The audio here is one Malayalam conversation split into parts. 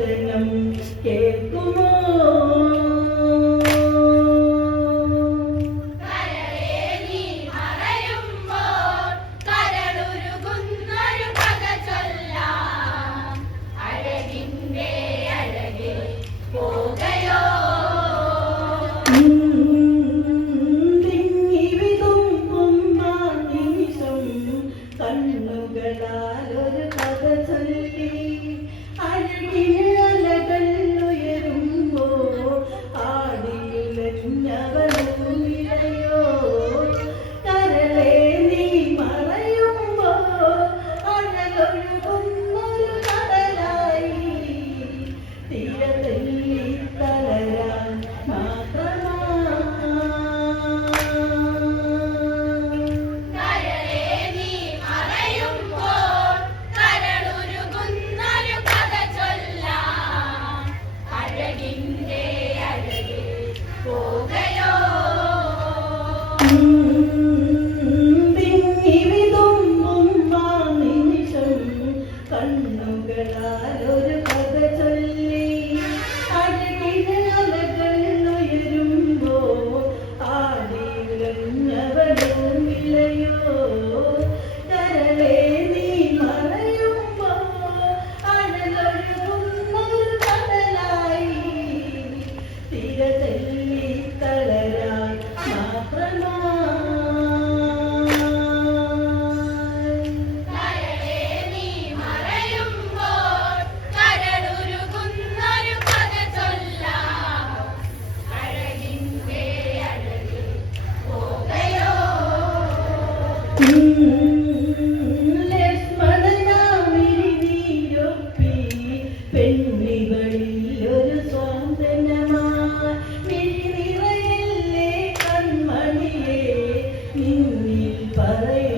വചനം കേൾക്കുമോ? வரை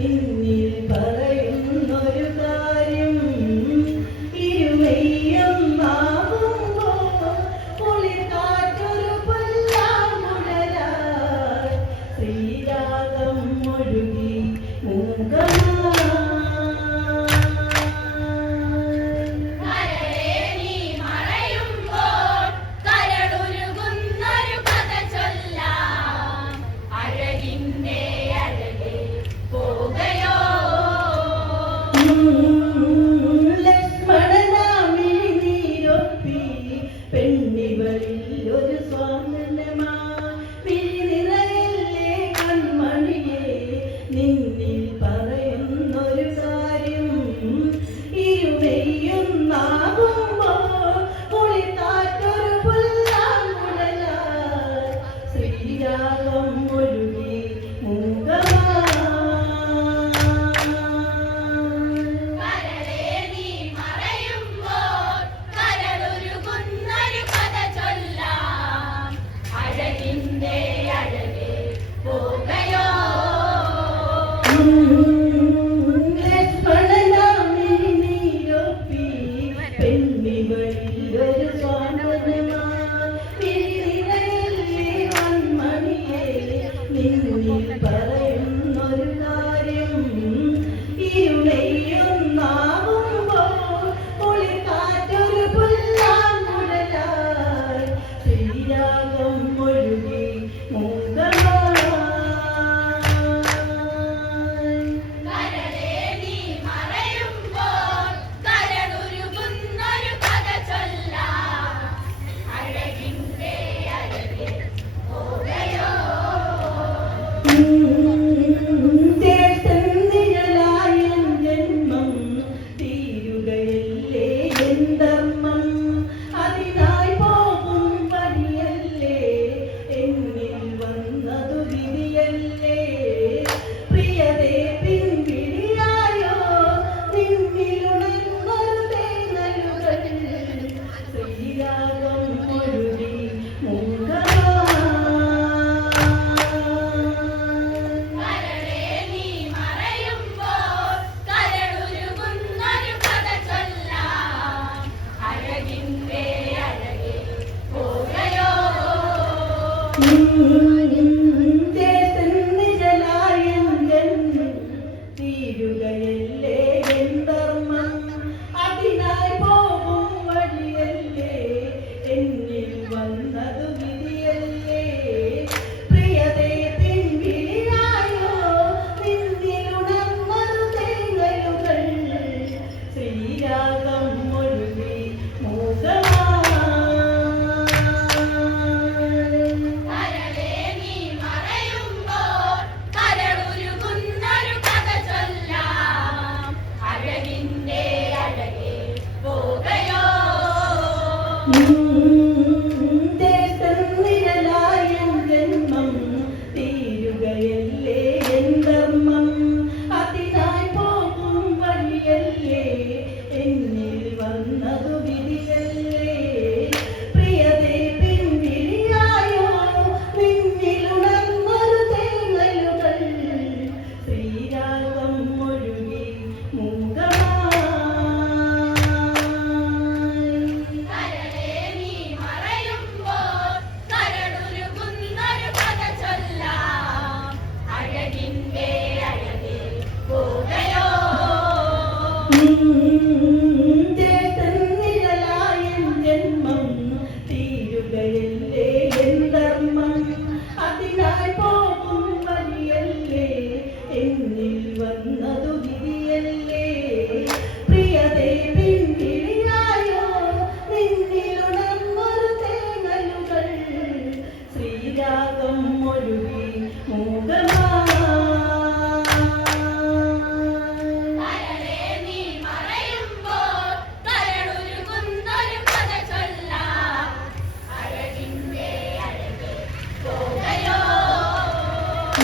meio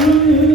Mm-hmm.